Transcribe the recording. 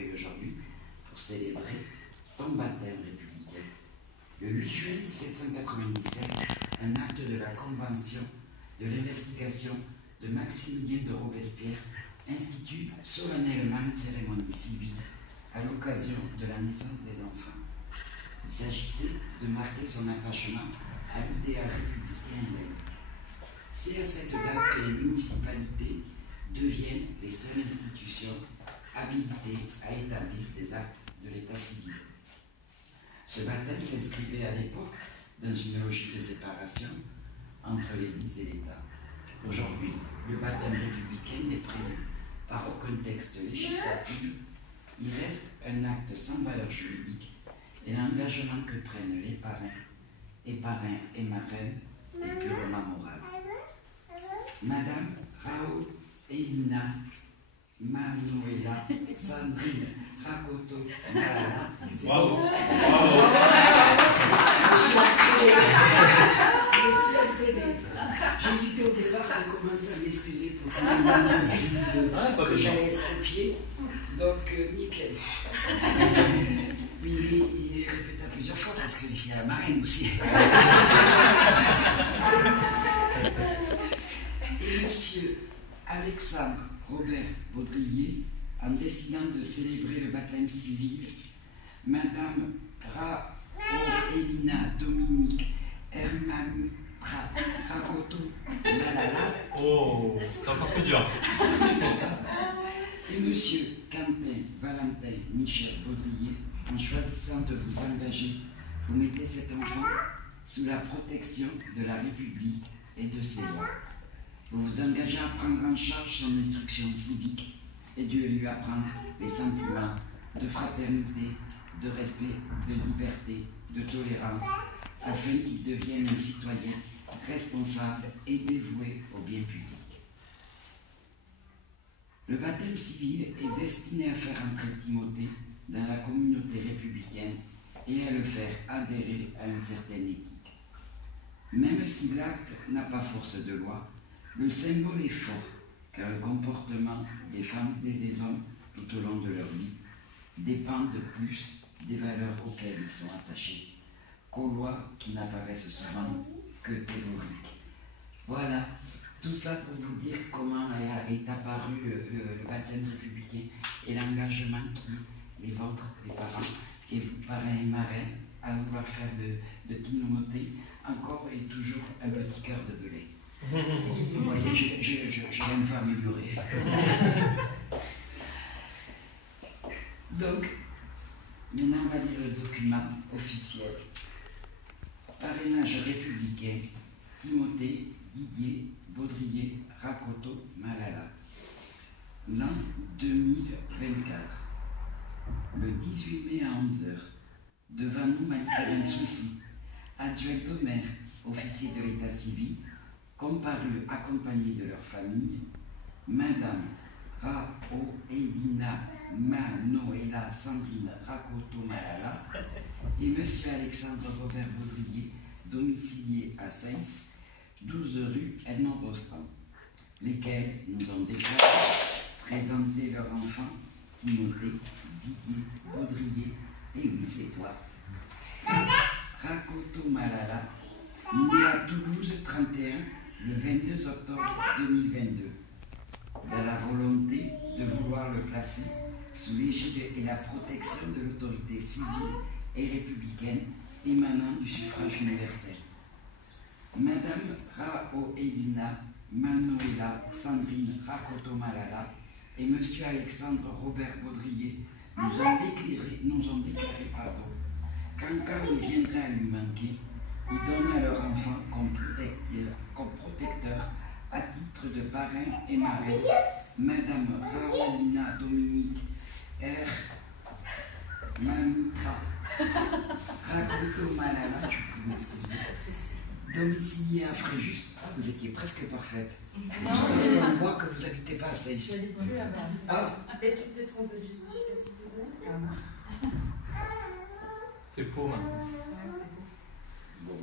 accueille aujourd'hui pour célébrer ton baptême républicain. Le 8 juin 1797, un acte de la Convention de l'investigation de Maximilien de Robespierre institue solennellement une cérémonie civile à l'occasion de la naissance des enfants. Il s'agissait de marquer son attachement à l'idéal républicain et laïque. C'est à cette date que les municipalités deviennent les seules institutions habilitées à établir des actes de l'état civil. Ce baptême s'inscrivait à l'époque dans une logique de séparation entre l'Église et l'État. Aujourd'hui, le baptême républicain n'est prévu par aucun texte législatif. Il reste un acte sans valeur juridique et l'engagement que prennent les parrains et marraines est purement moral. Madame Rao Elina Manuela Sandrine Rakoto Malala. Bravo. J'ai hésité au départ de commencer à m'excuser pour que j'allais estropier. Donc, nickel. Oui, il est répété plusieurs fois parce que j'ai la marraine aussi. Et monsieur Alexandre Robert Baudrier, en décidant de célébrer le baptême civil, madame Elina Dominique Hermanitra Rakoto Malala. Oh, c'est encore plus dur. Et monsieur Quentin Valentin Michel Baudrier, en choisissant de vous engager, vous mettez cet enfant sous la protection de la République et de ses lois. Vous vous engagez à prendre en charge son instruction civique et de lui apprendre les sentiments de fraternité, de respect, de liberté, de tolérance, afin qu'il devienne un citoyen responsable et dévoué au bien public. Le baptême civil est destiné à faire entrer Timothée dans la communauté républicaine et à le faire adhérer à une certaine éthique. Même si l'acte n'a pas force de loi, le symbole est fort, car le comportement des femmes et des hommes tout au long de leur vie dépend de plus des valeurs auxquelles ils sont attachés qu'aux lois qui n'apparaissent souvent que théoriques. Voilà, tout ça pour vous dire comment est apparu le baptême républicain et l'engagement qui est vôtre, les parents, et vous, parrains et marraines, à vouloir faire de Timothée encore et toujours un petit cœur de belay. Vous voyez, je l'ai un peu amélioré. Donc, maintenant on va lire le document officiel. Parrainage républicain, Timothée Didier Baudrier Rakoto Malala. L'an 2024. Le 18 mai à 11h, devant nous Marie-Hélène Soucy, adjointe au maire, officier de l'état civil, comparus accompagnés de leur famille, Madame Elina Manuela Sandrine Rakoto Malala et Monsieur Alexandre Robert Baudrier, domiciliés à Sens, 12 rue Edmond Rostand, lesquels nous ont déclaré présenter leur enfant Timothée Didier Baudrier, et oui, c'est toi, Rakoto Malala, né à Toulouse 31 le 22 octobre 2022, dans la volonté de vouloir le placer sous l'égide et la protection de l'autorité civile et républicaine émanant du suffrage universel. Madame Elina Manuela Sandrine Rakoto Malala et Monsieur Alexandre Robert Baudrier nous ont déclaré qu'en cas où il viendrait à lui manquer, ils donnent à leur enfant comme protecteur à titre de parrain et marraine Madame Raolina Dominique R. Manitra Rakoto Malala, je peux m'excuser, domiciliée à Fréjus. Ah, vous étiez presque parfaite. On voit que vous n'habitez pas à Seyss. Je n'habite plus là-bas. Ah. Et tu t'es trompé de justificatif de domicile. C'est faux, hein. Ouais, c'est beau. Bon.